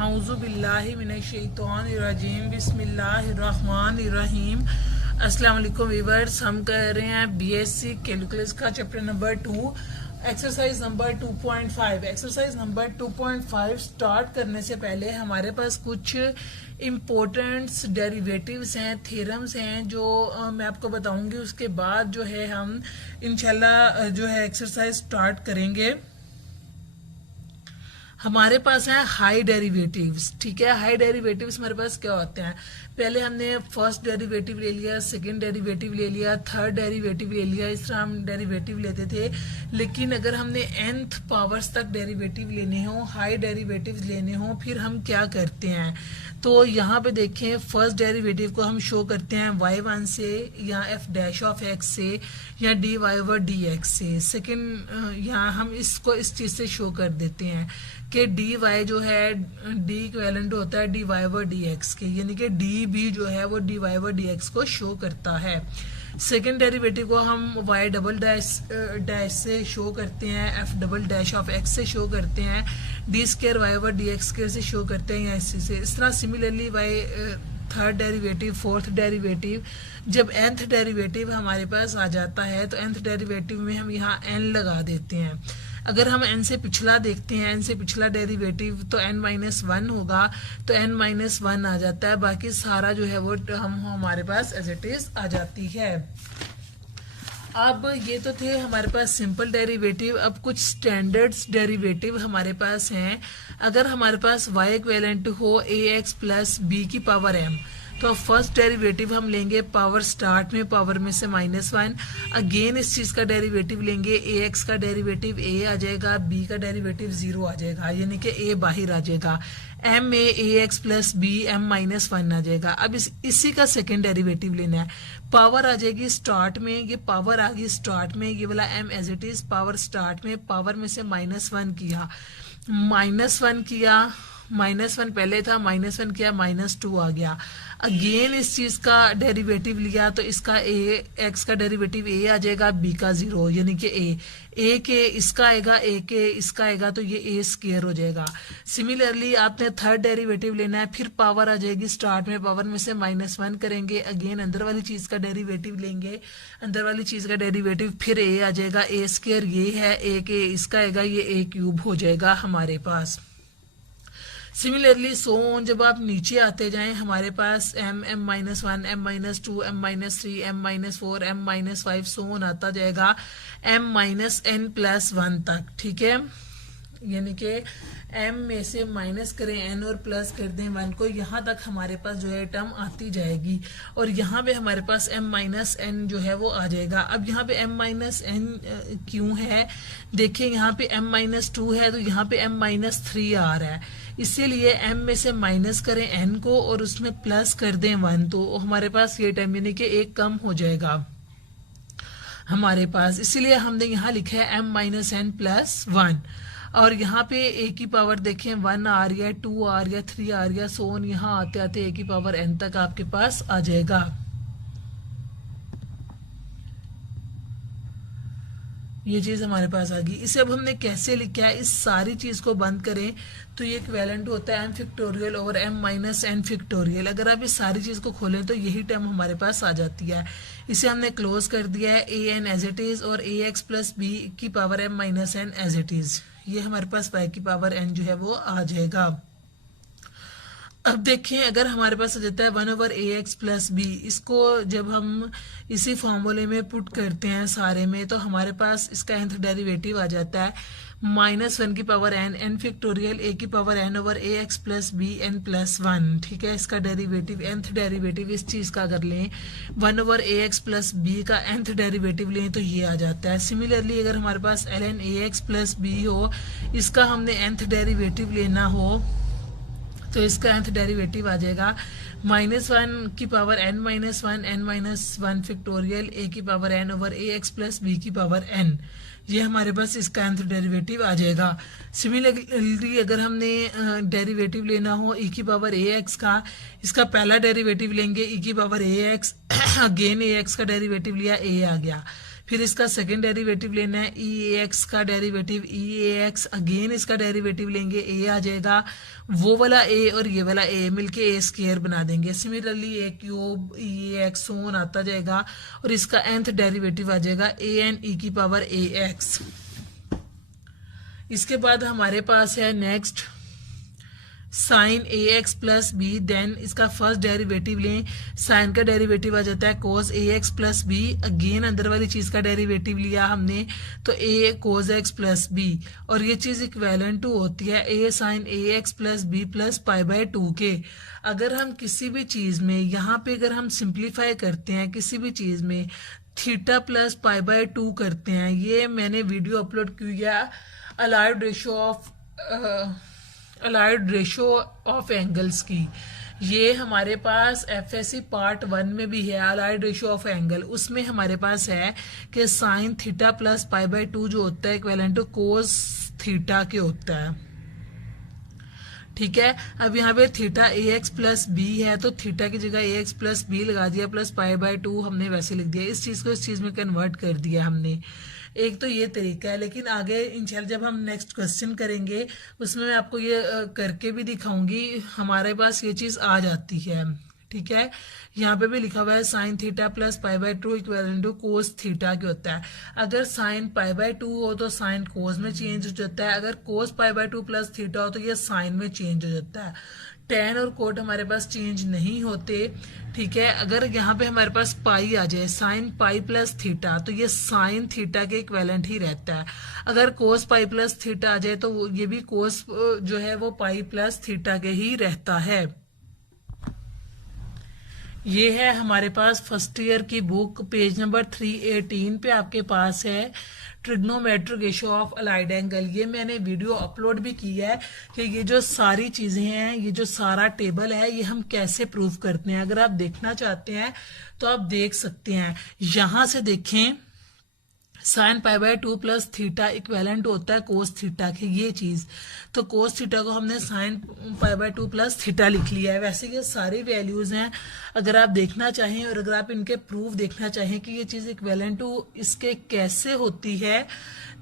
आऊज़ु बिल्लाहि मिनश्शैतानिर्रजीम बिस्मिल्लाहिर्रहमानिर्रहीम। अस्सलाम वालेकुम व्यूअर्स, हम कर रहे हैं बीएससी कैलकुलस का chapter number 2 exercise number 2.5। Exercise number 2.5 start करने से पहले हमारे पास कुछ इम्पोर्टेंट्स डेरिवेटिव्स हैं, थ्योरम्स हैं जो मैं आपको बताऊंगी। उसके बाद जो है हम इंशाल्लाह जो है एक्सरसाइज स्टार्ट करेंगे। हमारे पास है हाई डेरिवेटिव्स, ठीक है। हाई डेरिवेटिव्स हमारे पास क्या होते हैं? पहले हमने फर्स्ट डेरिवेटिव ले लिया, सेकंड डेरिवेटिव ले लिया, थर्ड डेरिवेटिव ले लिया, इस तरह हम डेरिवेटिव लेते थे। लेकिन अगर हमने nth पावर्स तक डेरिवेटिव लेने हो, हाई डेरिवेटिव्स लेने हो, फिर हम क्या करते हैं? तो यहाँ पे देखें, फर्स्ट डेरिवेटिव को हम शो करते हैं y1 से या f डैश ऑफ x से या dy ओवर dx से। सेकंड यहाँ हम इसको इस चीज से शो कर देते हैं कि dy जो है d इक्विवेलेंट होता है dy ओवर dx के, यानी कि d भी जो है वो dy ओवर dx को शो करता है। सेकेंड डेरिवेटिव को हम y डबल डैश से शो करते हैं, f double dash of x से शो करते हैं, D square y over D x square से शो करते हैं या इसी से। इस तरह similarly y third derivative, fourth derivative, जब nth डेरिवेटिव हमारे पास आ जाता है तो nth डेरिवेटिव में हम यहाँ n लगा देते हैं। अगर हम n से पिछला देखते हैं, n से पिछला डेरिवेटिव तो n माइनस वन होगा, तो n माइनस वन आ जाता है। बाकी सारा जो है वो हम हमारे पास एज इट इज आ जाती है। अब ये तो थे हमारे पास सिंपल डेरिवेटिव। अब कुछ स्टैंडर्ड्स डेरिवेटिव हमारे पास हैं। अगर हमारे पास y इक्विवेलेंट हो ax प्लस b की पावर m, तो फर्स्ट डेरिवेटिव हम लेंगे पावर स्टार्ट में, पावर में से -1। अगेन इस चीज का डेरिवेटिव लेंगे, ax का डेरिवेटिव a आ जाएगा, b का डेरिवेटिव 0 आ जाएगा, यानी कि a बाहर आ जाएगा। m में ax plus b m minus one आ जाएगा। अब इसी का सेकेंड डेरिवेटिव लेना है। पावर आ जाएगी स्टार्ट में, ये पावर आ गई स्टार्ट में, ये वाला m as it is power start में, पावर में से -1 किया, -1 किया, -1 पहले था, -1 किया, -2 आ गया। अगेन इस चीज का डेरिवेटिव लिया तो इसका x का डेरिवेटिव a आ जाएगा, b का 0, यानी कि a के इसका आएगा, a के इसका आएगा, तो ये a स्क्वायर हो जाएगा। सिमिलरली आपने थर्ड डेरिवेटिव लेना है, फिर पावर आ जाएगी स्टार्ट में, पावर में से -1 करेंगे, अगेन अंदर वाली चीज का डेरिवेटिव लेंगे, अंदर वाली चीज का डेरिवेटिव फिर a आ जाएगा, a स्क्वायर ये है, a के इसका आएगा, ये a क्यूब हो जाएगा हमारे पास। सिमिलरली सो ऑन, जब आप नीचे आते जाएं हमारे पास m m-1 m-2 m-3 m-4 m-5 so on आता जाएगा m-n प्लस 1 तक, ठीक है। यानी कि m में से माइनस करें n और प्लस कर दें 1 को, यहाँ तक हमारे पास जो है टर्म आती जाएगी। और यहाँ पे हमारे पास m-n जो है वो आ जाएगा। अब यहाँ पे m-n क्यों है? देखिए यहाँ पे m-2 है तो यहाँ पे m-3 आ रहा है, इसीलिए m में से माइनस करें n को और उसमें प्लस कर दें 1, तो हमारे पास ये टर्म यानी कि एक कम हो जाएगा हमारे पास। इसीलिए हमने यहाँ लिखा है m-n प्लस 1। और यहाँ पे a की पावर देखें 1 आ रही है, 2 आ रही है, 3 आ रही है, सो ऑन यहाँ आते आते a की पावर n तक आपके पास आ जाएगा। ये चीज हमारे पास आ गई। इसे अब हमने कैसे लिखा है? इस सारी चीज को बंद करें तो ये इक्विवेलेंट होता है m factorial over m minus n factorial. अगर आप इस सारी चीज को खोलें तो यही टर्म हमारे पास आ जाती है। इसे हमने क्लोज कर दिया है, an एज इट इज और ax प्लस b की power m minus n as it is. ये हमारे पास y की पावर n जो है वो आ जाएगा। अब देखें, अगर हमारे पास आ जाता है 1 ओवर ax प्लस b, इसको जब हम इसी फॉर्मूले में पुट करते हैं सारे में, तो हमारे पास इसका nth डेरिवेटिव आ जाता है -1 की पावर n फैक्टोरियल a की power n over ax plus b n plus 1, ठीक है। इसका डेरिवेटिव nth डेरिवेटिव इस चीज का अगर लें 1 ओवर ax प्लस b का nth डेरिवेटिव लें तो ये आ जाता है। सिमिलरली अगर हमारे पास ln ax प्लस b हो, इसका हमने nth डेरिवेटिव लेना हो तो इसका nth डेरिवेटिव आ जाएगा -1 की पावर n-1 फैक्टोरियल a की power n over ax plus b की पावर n। ये हमारे पास इसका nth डेरिवेटिव आ जाएगा। सिमिलरली अगर हमने डेरिवेटिव लेना हो e की पावर ax का, इसका पहला डेरिवेटिव लेंगे e की पावर ax, अगेन ax का डेरिवेटिव लिया, a आ गया, फिर इसका सेकेंड डेरिवेटिव लेना है ई ए एक्स का डेरिवेटिव, ई ए एक्स अगेन इसका डेरिवेटिव लेंगे, ए आ जाएगा, वो वाला ए और ये वाला ए मिलके ए स्क्वायर बना देंगे। सिमिलरली ए क्यूब ई ए एक्स सोन आता जाएगा और इसका nth डेरिवेटिव आ जाएगा ए एन ई की पावर ए एक्स। इसके बाद हमारे पास है next sine A X plus B, then इसका फर्स्ट डेरिवेटिव लें, साइन का डेरिवेटिव आ जाता है cos A X plus B, again अंदर वाली चीज का डेरिवेटिव लिया हमने तो A cos X plus B, और ये चीज इक्वेलेंट टू होती है A sine A X plus B plus pi by 2 के। अगर हम किसी भी चीज में यहाँ पे अगर हम सिंप्लीफाई करते हैं किसी भी चीज में थीटा प्लस पाई बाय 2 करते हैं, ये मैंने वीडियो अपलोड किया अलाइड रेशो ऑफ एंगल्स की, ये हमारे पास एफएससी पार्ट 1 में भी है अलाइड रेशो ऑफ एंगल, उसमें हमारे पास है कि sign theta plus pi by 2 जो होता है इक्विवेलेंट टू कोस थीटा के होता है। ठीक है, अब यहाँ पे थीटा ए एक्स प्लस बी है तो थीटा की जगह ए एक्स प्लस बी लगा दिया प्लस पाई बाय 2 हमने वैसे लिख दिया, इस चीज को इस चीज में कन्वर्ट कर दिया हमने। एक तो ये तरीका है, लेकिन आगे इंशाल्लाह जब हम नेक्स्ट क्वेश्चन करेंगे उसमें मैं आपको ये करके भी दिखाऊंगी, हमारे पास ये चीज आ जाती है। ठीक है, यहाँ पे भी लिखा हुआ है sine theta plus pi by 2 equal to cos theta के होता है। अगर साइन पाई बाय 2 हो तो साइन कोस में चेंज हो जाता है, अगर कोस पाई बाय 2 प्लस थीटा हो तो ये साइन में चेंज हो जाता है। टेन और कोट हमारे पास चेंज नहीं होते। ठीक है, अगर यहाँ पे हमारे पास पाई आ जाए साइन पाई प्लस थीटा तो ये साइन थीटा के इक्वेलेंट ही रहता है। अगर कोस पाई प्लस थीटा आ जाए तो ये भी कोस जो है वो पाई प्लस थीटा के ही रहता है। ये है हमारे पास फर्स्ट ईयर की बुक, पेज नंबर 318 पे आपके पास है trigonometric ratio of allied angle. ये मैंने वीडियो अपलोड भी की है कि ये जो सारी चीजें हैं, ये जो सारा टेबल है, ये हम कैसे प्रूव करते हैं। अगर आप देखना चाहते हैं तो आप देख सकते हैं, यहां से देखें sine pi by 2 plus theta equivalent होता है कोस थीटा के, ये चीज तो कोस थीटा को हमने sine pi by 2 plus theta लिख लिया है। वैसे ये सारी वैल्यूज हैं, अगर आप देखना चाहें और अगर आप इनके प्रूफ देखना चाहें कि ये चीज इक्वेलेंट टू इसके कैसे होती है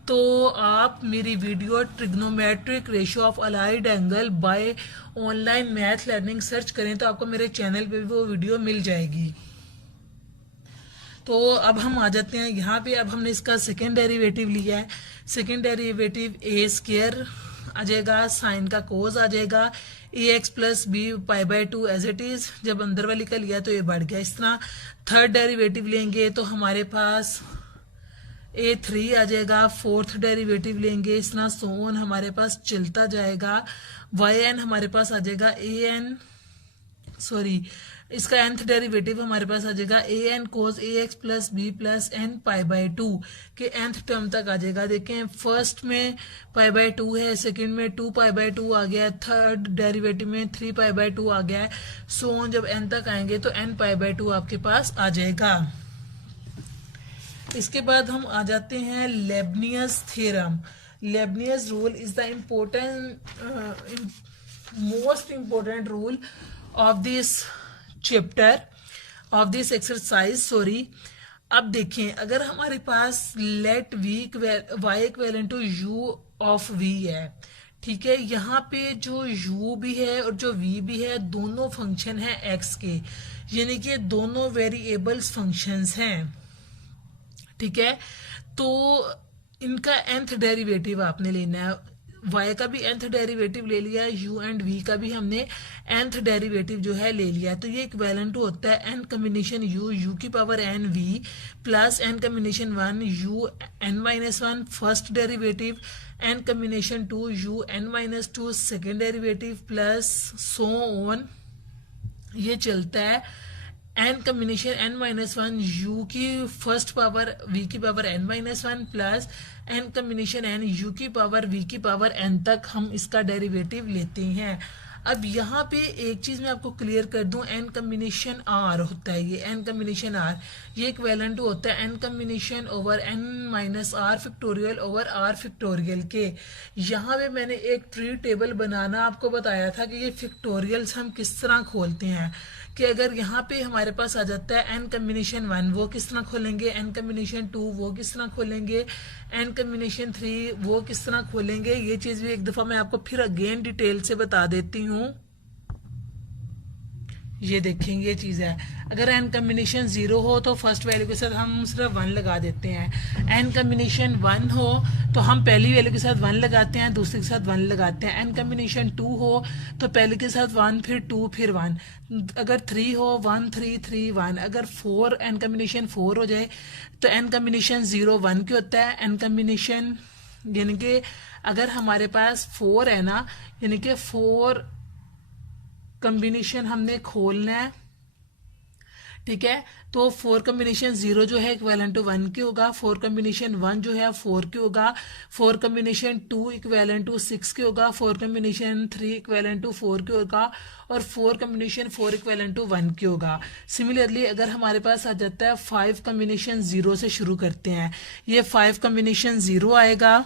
तो आप मेरी video trigonometric ratio of allied angle by online math learning search करें तो आपको मेरे चैनल पे भी वो वीडियो मिल जाएगी। तो अब हम आ जाते हैं यहाँ पे, अब हमने इसका सेकेंड डेरिवेटिव लिया है, सेकेंड डेरिवेटिव ए स्क्वायर आ जाएगा, साइन का कोस आ जाएगा, A X plus B pi by 2 as it is, जब अंदर वाली का लिया तो ये बढ़ गया इस तरह। थर्ड डेरिवेटिव लेंगे तो हमारे पास A3 आ जाएगा, फोर्थ डेरिवेटिव लेंगे इस तरह सोन हमारे पास चलता जाएगा, YN हमारे पास आ जाएगा इसका nth डेरिवेटिव हमारे पास आ जाएगा an cos ax plus B plus n pi by 2 के nth टर्म तक आ जाएगा। देखें फर्स्ट में पाई बाय 2 है, सेकंड में 2 पाई बाय 2 आ गया है, थर्ड डेरिवेटिव में 3 पाई बाय 2 आ गया है, सो जब n तक आएंगे तो n पाई बाय 2 आपके पास आ जाएगा। इसके बाद हम आ जाते हैं Leibniz theorem. Leibniz rule is the most important rule of this chapter of this exercise अब देखें, अगर हमारे पास let Y equivalent to U of V है, ठीक है, यहाँ पे जो u भी है और जो v भी है दोनों फंक्शन है x के, यानी कि दोनों वेरिएबल्स फंक्शंस हैं। ठीक है, तो इनका nth डेरिवेटिव आपने लेना है, y का भी nth डेरिवेटिव ले लिया, u एंड v का भी हमने nth डेरिवेटिव जो है ले लिया, तो ये इक्विवेलेंट होता है n कॉम्बिनेशन u की power n v plus n combination 1 u n minus 1 first derivative, n combination 2 u n minus 2 second derivative plus so on, ये चलता है n combination n minus 1 u की फर्स्ट पावर v की power n minus 1 plus n combination n u की power v की power n तक हम इसका डेरिवेटिव लेते हैं। अब यहाँ पे एक चीज मैं आपको क्लियर कर दूं, एन कम्बिनेशन आर होता है, ये एन कम्बिनेशन आर ये इक्विवेलेंट टू होता है N combination over N minus R factorial over R factorial के। यहाँ पे मैंने एक ट्री टेबल बनाना आपको बताया था कि ये फैक्टोरियल्स हम किस तरह खोलते हैं, कि अगर यहाँ पे हमारे पास आ जाता है एन कम्बिनेशन 1 वो किस तरह खोलेंगे, एन कम्बिनेशन 2 वो किस तरह खोलेंगे, एन कम्बिनेशन 3 वो किस तरह खोलेंगे। ये चीज भी एक दफा मैं आपको फिर अगेन डिटेल से बता देती हूँ। ये देखेंगे ये चीज है, अगर एन कम्बिनेशन 0 हो तो फर्स्ट वैल्यू के साथ हम सिर्फ 1 लगा देते हैं, एन कम्बिनेशन 1 हो तो हम पहली वैल्यू के साथ 1 लगाते हैं, दूसरे के साथ 1 लगाते हैं। एन कम्बिनेशन 2 हो तो पहले के साथ 1 फिर 2 फिर 1। अगर 3 हो 1 3 3 1। अगर 4 एन कम्बिनेशन 4 हो जाए तो एन कम्बिनेशन 0 1 के होता है। एन कम्बिनेशन यानी कि अगर हमारे पास 4 है ना, यानी कि 4 कम्बिनेशन हमने खोलना है, ठीक है। तो 4 कम्बिनेशन 0 जो है इक्वेलेंट टू 1 के होगा, 4 कम्बिनेशन 1 जो है 4 के होगा, 4 कम्बिनेशन 2 इक्वेलेंट टू 6 के होगा, 4 कम्बिनेशन 3 इक्वेलेंट टू 4 के होगा और 4 कम्बिनेशन 4 इक्वेलेंट टू 1 के होगा। सिमिलरली अगर हमारे पास आ जाता है 5 कम्बिनेशन 0 से शुरू करते हैं, ये 5 कम्बिनेशन 0 आएगा,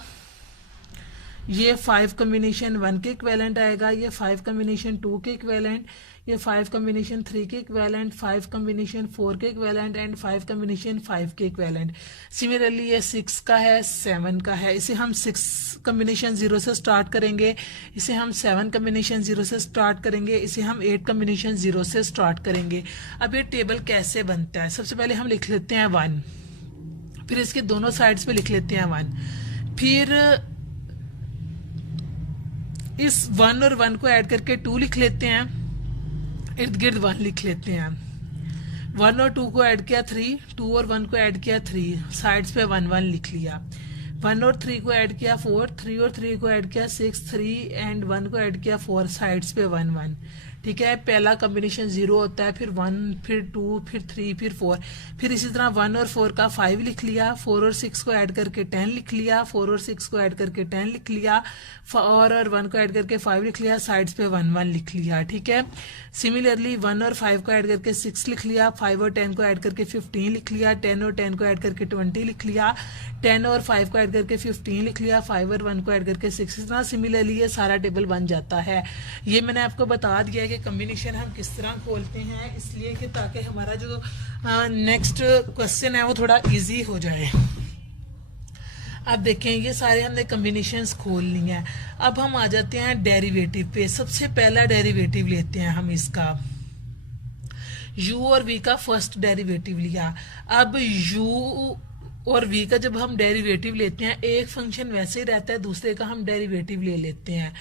ये 5 कम्बिनेशन 1 के इक्वेलेंट आएगा, ये 5 कम्बिनेशन 2 के इक्वेलेंट, ये 5 कम्बिनेशन 3 के इक्वेलेंट, 5 कम्बिनेशन 4 के इक्वेलेंट एंड 5 कम्बिनेशन 5 के इक्वेलेंट। सिमिलरली ये 6 का है, 7 का है। इसे हम 6 कम्बिनेशन 0 से स्टार्ट करेंगे, इसे हम 7 कम्बिनेशन 0 से स्टार्ट करेंगे, इसे हम 8 कम्बिनेशन 0 से स्टार्ट करेंगे। अब ये टेबल कैसे बनता है, सबसे पहले हम लिख लेते हैं 1, फिर इसके दोनों साइड्स पे लिख लेते हैं 1, फिर इस 1 और 1 को ऐड करके 2 लिख लेते हैं, इर्द गिर्द 1 लिख लेते हैं। 1 और 2 को ऐड किया 3, 2 और 1 को ऐड किया 3, साइड्स पे 1 1 लिख लिया। 1 और 3 को ऐड किया 4, 3 और 3 को ऐड किया 6, 3 एंड 1 को ऐड किया 4, साइड्स पे 1 1, ठीक है। पहला कॉम्बिनेशन 0 होता है, फिर 1 फिर 2 फिर 3 फिर 4, फिर इसी तरह 1 और 4 का 5 लिख लिया, 4 और 6 को ऐड करके 10 लिख लिया, 4 और 6 को ऐड करके 10 लिख लिया, और 1 को ऐड करके 5 लिख लिया, साइड्स पे 1 1 लिख लिया, ठीक है। सिमिलरली 1 और 5 को ऐड करके 6 लिख लिया, 5 और 10 को ऐड करके 15 लिख लिया, 10 और 10 को ऐड करके 20 लिख लिया, 10 और 5 को ऐड करके 15 लिख लिया, 5 और 1 को ऐड करके 6। इस तरह सिमिलरली ये सारा टेबल बन जाता है। ये मैंने आपको बता दिया है कि कम्बिनेशन हम किस तरह खोलते हैं, इसलिए कि ताकि हमारा जो नेक्स्ट क्वेश्चन है वो थोड़ा इजी हो जाए। अब देखें ये सारे हमने कम्बिनेशंस खोल ली हैं। अब हम आ जाते हैं डेरिवेटिव पे। सबसे पहला डेरिवेटिव लेते हैं हम इसका, u और v का फर्स्ट डेरिवेटिव लिया। अब u और v का जब हम डेरिवेटिव लेते हैं, एक फंक्शन वैसे ही रहता है, दूसरे का हम डेरिवेटिव ले लेते हैं,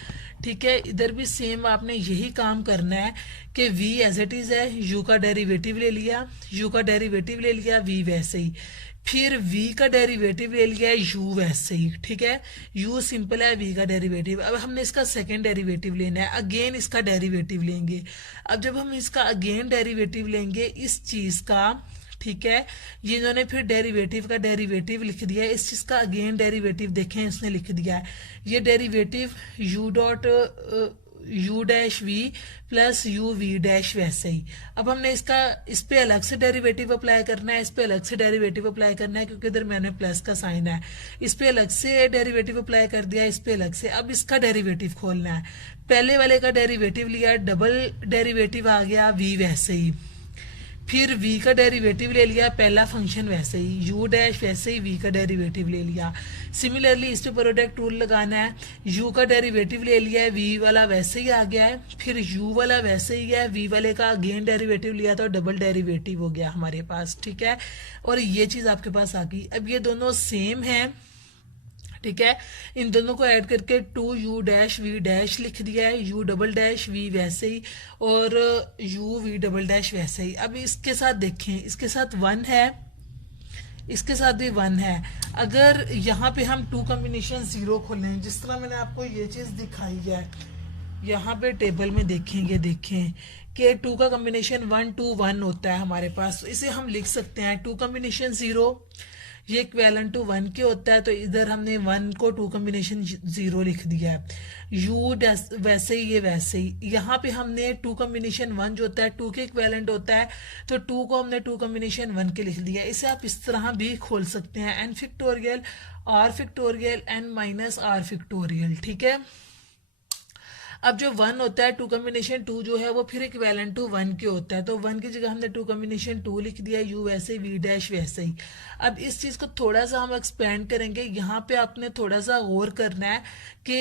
ठीक है। इधर भी सेम आपने यही काम करना है कि v एज इट इज है, u का डेरिवेटिव ले लिया, u का डेरिवेटिव ले लिया, v वैसे ही, फिर v का डेरिवेटिव ले लिया, u वैसे ही, ठीक है। u सिंपल है, v का डेरिवेटिव। अब हमने इसका सेकंड डेरिवेटिव लेना है, अगेन इसका डेरिवेटिव लेंगे। अब जब हम इसका अगेन डेरिवेटिव लेंगे इस चीज का, ठीक है, ये इन्होंने फिर डेरिवेटिव का डेरिवेटिव लिख दिया है, इस चीज का अगेन डेरिवेटिव देखें इसने लिख दिया है, ये derivative u dot u dash v plus u v dash वैसे ही। अब हमने इसका इस पे अलग से डेरिवेटिव अप्लाई करना है, इस पे अलग से डेरिवेटिव अप्लाई करना है, क्योंकि इधर मैंने प्लस का साइन है, इस पे अलग से डेरिवेटिव अप्लाई कर दिया, इस पे अलग से। अब इसका डेरिवेटिव खोलना है, पहले वाले का डेरिवेटिव लिया, डबल डेरिवेटिव आ गया v वैसे ही, फिर v का डेरिवेटिव ले लिया, पहला फंक्शन वैसे ही, u डैश वैसे ही v का डेरिवेटिव ले लिया। सिमिलरली इस पे प्रोडक्ट रूल लगाना है, u का डेरिवेटिव ले लिया है, v वाला वैसे ही आ गया है, फिर u वाला वैसे ही है, v वाले का अगेन डेरिवेटिव लिया तो डबल डेरिवेटिव हो गया हमारे पास, ठीक है। और ये चीज आपके पास आ गई। अब ये दोनों सेम है, ठीक है, इन दोनों को ऐड करके 2u डैश v डैश लिख दिया है, u डबल डैश v वैसे ही और u v डबल डैश वैसे ही। अब इसके साथ देखें, इसके साथ 1 है, इसके साथ भी 1 है। अगर यहाँ पे हम 2 कॉम्बिनेशन 0 खोलें, जिस तरह मैंने आपको ये चीज दिखाई है, यहाँ पे टेबल में देखेंगे, देखें कि 2 का कॉम्बिनेशन 1 2 1 होता है हमारे पास, तो इसे हम लिख सकते हैं 2 कॉम्बिनेशन 0, ये इक्वेलेंट टू 1 के होता है, तो इधर हमने 1 को 2 कॉम्बिनेशन 0 लिख दिया है। u वैसे ही, ये वैसे ही। यहाँ पे हमने 2 कॉम्बिनेशन 1 जो होता है 2 के इक्वेलेंट होता है, तो 2 को हमने 2 कॉम्बिनेशन 1 के लिख दिया। इसे आप इस तरह भी खोल सकते हैं, n factorial r factorial n minus r factorial, ठीक है। अब जो 1 होता है 2 कॉम्बिनेशन 2 जो है वो फिर इक्वेलेंट टू 1 के होता है, तो 1 की जगह हमने 2 कॉम्बिनेशन 2 लिख दिया, u वैसे v डैश वैसे ही। अब इस चीज को थोड़ा सा हम एक्सपेंड करेंगे। यहाँ पे आपने थोड़ा सा गौर करना है कि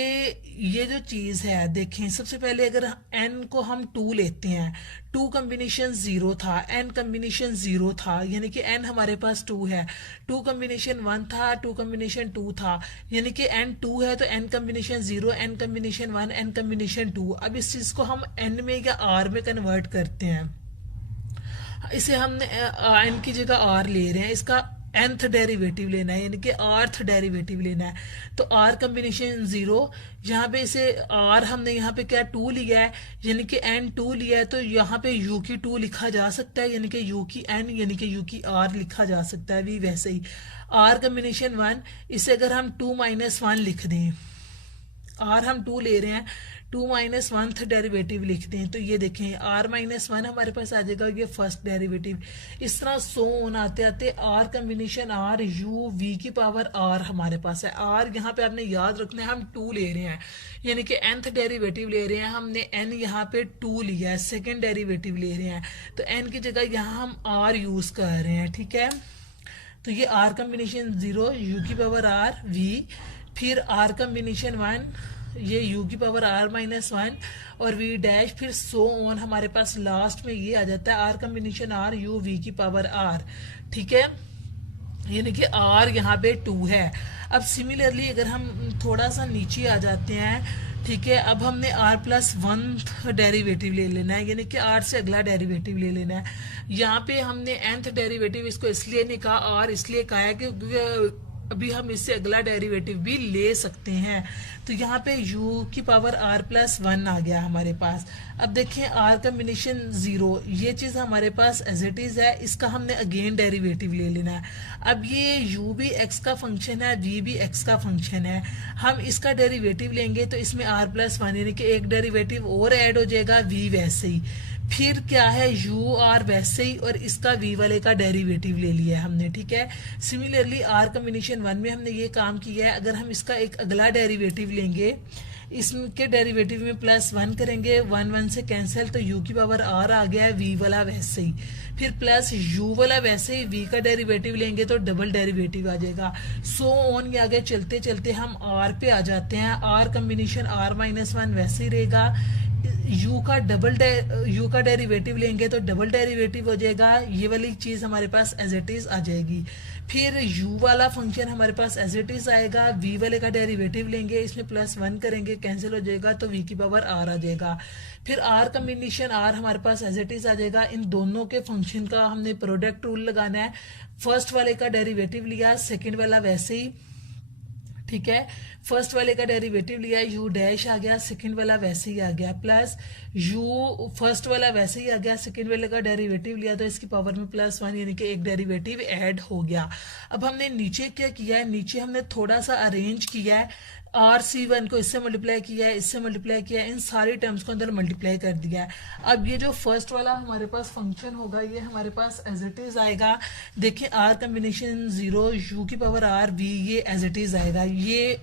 ये जो चीज है, देखें सबसे पहले अगर n को हम 2 लेते हैं, 2 कॉम्बिनेशन 0 था, n कॉम्बिनेशन 0 था, यानी कि n हमारे पास 2 है। 2 कॉम्बिनेशन 1 था, 2 कॉम्बिनेशन 2 था, यानी कि n 2 है, तो n combination 0, n combination 1, n combination 2। अब इस चीज को हम n में या r में कन्वर्ट करते हैं। इसे हमने n की जगह r ले रहे हैं, इसका nth डेरिवेटिव लेना है, यानी कि rth डेरिवेटिव लेना है। तो r कॉम्बिनेशन 0, यहाँ पे इसे r हमने यहाँ पे क्या 2 लिया है, यानी कि n 2 लिया है, तो यहाँ पे u की 2 लिखा जा सकता है, यानी कि u की n यानी कि u की r लिखा जा सकता है भी वैसे ही। r कॉम्बिनेशन 1, इसे अगर हम 2 माइनस 1 लिख दें, r हम 2 ले रहे हैं, 2 माइनस 1th डेरिवेटिव लिखते हैं, तो ये देखें r माइनस 1 हमारे पास आ जाएगा, ये फर्स्ट डेरिवेटिव। इस तरह सो ऑन आते आते r combination r u v की पावर r हमारे पास है। r यहाँ पे आपने याद रखना है हम 2 ले रहे हैं, यानी कि nth डेरिवेटिव ले रहे हैं, हमने n यहाँ पे 2 लिया है, सेकेंड डेरिवेटिव ले रहे हैं, तो n की जगह यहाँ हम r यूज कर रहे हैं, ठीक है। तो ये r कॉम्बिनेशन 0 u की पावर r v, फिर r कॉम्बिनेशन 1 ये u की पावर r माइनस 1 और v डैश, फिर सो ऑन हमारे पास लास्ट में ये आ जाता है r combination r u v की पावर r, ठीक है, यानी कि r यहाँ पे 2 है। अब सिमिलरली अगर हम थोड़ा सा नीचे आ जाते हैं, ठीक है, अब हमने r प्लस 1 डेरिवेटिव ले लेना है, यानी कि r से अगला डेरिवेटिव ले लेना है। यहाँ पे हमने nth डेरिवेटिव इसको इसलिए नहीं कहा, r इसलिए कहा है कि अभी हम इससे अगला डेरिवेटिव भी ले सकते हैं। तो यहाँ पे u की पावर r प्लस 1 आ गया हमारे पास। अब देखें r कॉम्बिनेशन 0, ये चीज हमारे पास एज इट इज है, इसका हमने अगेन डेरिवेटिव ले लेना है। अब ये u भी x का फंक्शन है, v भी x का फंक्शन है, हम इसका डेरिवेटिव लेंगे तो इसमें r प्लस 1 यानी कि एक डेरिवेटिव और ऐड हो जाएगा, v वैसे ही, फिर क्या है u r वैसे ही, और इसका v वाले का डेरिवेटिव ले लिया है हमने, ठीक है। सिमिलरली r कॉम्बिनेशन 1 में हमने ये काम किया है, अगर हम इसका एक अगला डेरिवेटिव लेंगे, इसके डेरिवेटिव में प्लस 1 करेंगे, 1 1 से कैंसिल, तो u की पावर r आ गया है, v वाला वैसे ही, फिर प्लस u वाला वैसे ही, v का डेरिवेटिव लेंगे तो डबल डेरिवेटिव आ जाएगा। सो ऑन, ये आगे चलते चलते हम r पे आ जाते हैं, r कॉम्बिनेशन r माइनस 1 वैसे ही रहेगा, u का डेरिवेटिव लेंगे तो डबल डेरिवेटिव हो जाएगा, ये वाली चीज हमारे पास एज इट इज आ जाएगी। फिर u वाला फंक्शन हमारे पास एज इट इज आएगा, v वाले का डेरिवेटिव लेंगे, इसमें प्लस 1 करेंगे, कैंसिल हो जाएगा, तो v की पावर r आ जाएगा। फिर r कॉम्बिनेशन r हमारे पास एज इट इज आ जाएगा। इन दोनों के फंक्शन का हमने प्रोडक्ट रूल लगाना है, फर्स्ट वाले का डेरिवेटिव लिया, सेकेंड वाला वैसे ही, ठीक है, फर्स्ट वाले का डेरिवेटिव लिया, u डैश आ गया, सेकंड वाला वैसे ही आ गया, प्लस u फर्स्ट वाला वैसे ही आ गया, सेकंड वाले का डेरिवेटिव लिया तो इसकी पावर में प्लस 1 यानी कि एक डेरिवेटिव ऐड हो गया। अब हमने नीचे क्या किया है, नीचे हमने थोड़ा सा अरेंज किया है, RC1 को इससे मल्टीप्लाई किया है, इससे मल्टीप्लाई किया है, इन सारी टर्म्स को अंदर मल्टीप्लाई कर दिया है। अब ये जो फर्स्ट वाला हमारे पास फंक्शन होगा, ये हमारे पास एज इट इज आएगा। देखिए r कॉम्बिनेशन 0 u की पावर r v, ये एज इट इज आएगा, ये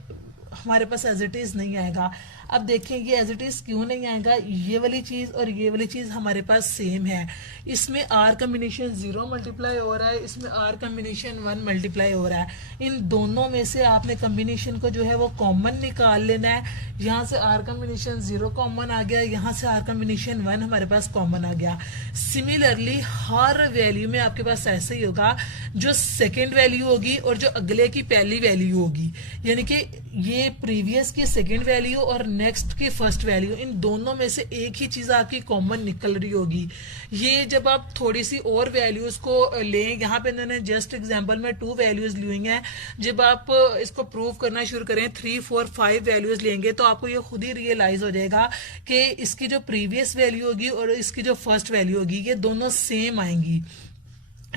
हमारे पास एज इट इज नहीं आएगा। अब देखें ये एज इट इज क्यों नहीं आएगा, ये वाली चीज और ये वाली चीज हमारे पास सेम है, इसमें r कॉम्बिनेशन 0 मल्टीप्लाई हो रहा है, इसमें r कॉम्बिनेशन 1 मल्टीप्लाई हो रहा है। इन दोनों में से आपने कॉम्बिनेशन को जो है वो कॉमन निकाल लेना है। यहाँ से r कॉम्बिनेशन 0 कॉमन आ गया, यहाँ से r कॉम्बिनेशन 1 हमारे पास कॉमन आ गया। सिमिलरली हर वैल्यू में आपके पास ऐसे ही होगा, जो सेकेंड वैल्यू होगी और जो अगले की पहली वैल्यू होगी, यानी कि ये प्रीवियस की सेकेंड वैल्यू और नेक्स्ट की फर्स्ट वैल्यू, इन दोनों में से एक ही चीज आपकी कॉमन निकल रही होगी। ये जब आप थोड़ी सी और वैल्यूज को लें, यहाँ पे मैंने जस्ट एग्जांपल में 2 वैल्यूज ली हैं, जब आप इसको प्रूव करना शुरू करें 3 4 5 वैल्यूज लेंगे तो आपको ये खुद ही रियलाइज हो जाएगा कि इसकी जो प्रीवियस वैल्यू होगी और इसकी जो फर्स्ट वैल्यू होगी ये दोनों सेम आएंगी।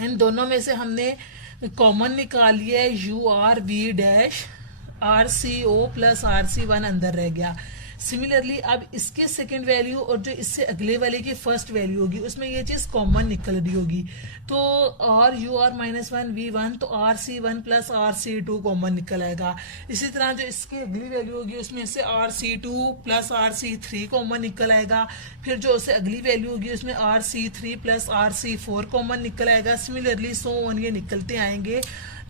इन दोनों में से हमने कॉमन निकालिए U R V dash R C O plus R C one अंदर रह गया। सिमिलरली अब इसके सेकंड वैल्यू और जो इससे अगले वाले की फर्स्ट वैल्यू होगी उसमें ये चीज कॉमन निकल रही होगी, तो R U R minus one V one, तो R C one plus R C two common निकल आएगा। इसी तरह जो इसकी अगली वैल्यू होगी उसमें से R C two plus R C three common निकल आएगा। फिर जो उससे अगली वैल्यू होगी उसमें R C three plus R C four common निकल आएगा। सिमिलरली सो ऑन ये निकलते आएंगे।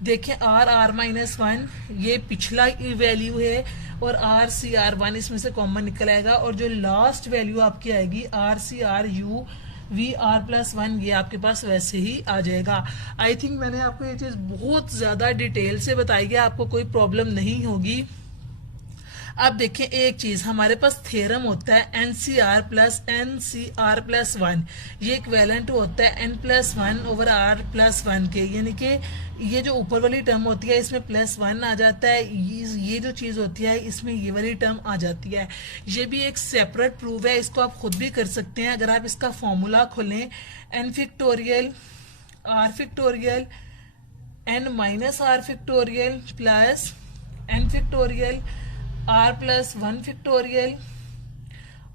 देखें आर आर माइनस वन ये पिछला वैल्यू है और आर सी आर वन इसमें से कॉमन निकल आएगा, और जो लास्ट वैल्यू आपकी आएगी R C R U V R plus one ये आपके पास वैसे ही आ जाएगा। आई थिंक मैंने आपको ये चीज बहुत ज्यादा डिटेल से बताई है, आपको कोई प्रॉब्लम नहीं होगी। अब देखें एक चीज, हमारे पास थ्योरम होता है N C R plus one, ये इक्विवेलेंट होता है N plus one over R plus one के, यानी कि ये जो ऊपर वाली टर्म होती है इसमें प्लस वन आ जाता है, ये जो चीज होती है इसमें ये वाली टर्म आ जाती है। ये भी एक सेपरेट प्रूफ है, इसको आप खुद भी कर सकते हैं। अगर आप इसका फॉर्मूला खोलें N factorial R factorial N minus R factorial plus N factorial R plus one factorial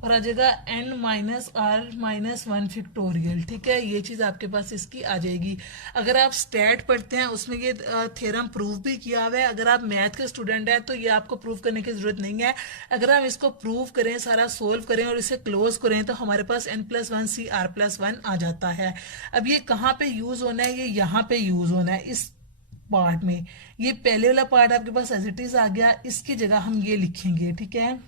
और आ जाएगा N minus R minus one factorial. ठीक है, ये चीज आपके पास इसकी आ जाएगी। अगर आप स्टैट पढ़ते हैं उसमें ये थ्योरम प्रूव भी किया हुआ है। अगर आप मैथ के स्टूडेंट हैं तो ये आपको प्रूव करने की जरूरत नहीं है। अगर हम इसको प्रूव करें, सारा सोल्व करें और इसे क्लोज करें तो हमारे पास N plus one C R plus one आ जाता है। अब ये कहाँ पे यूज होना है, ये यहाँ पे यूज होना है इस पार्ट में। ये पहले वाला पार्ट आपके पास एज इट इज आ गया, इसकी जगह हम ये लिखेंगे। ठीक है,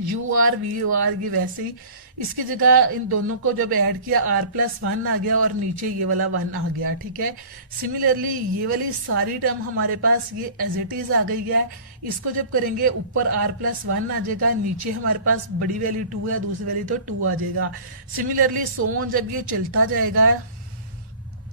यू आर वी आर ये वैसे ही, इसकी जगह इन दोनों को जब ऐड किया आर प्लस वन आ गया और नीचे ये वाला वन आ गया। ठीक है, सिमिलरली ये वाली सारी टर्म हमारे पास ये एज इट इज आ गई है। इसको जब करेंगे ऊपर आर प्लस वन आ जाएगा, नीचे हमारे पास बड़ी वैल्यू टू है, दूसरी वैल्यू तो टू आ जाएगा। सिमिलरली सोन जब ये चलता जाएगा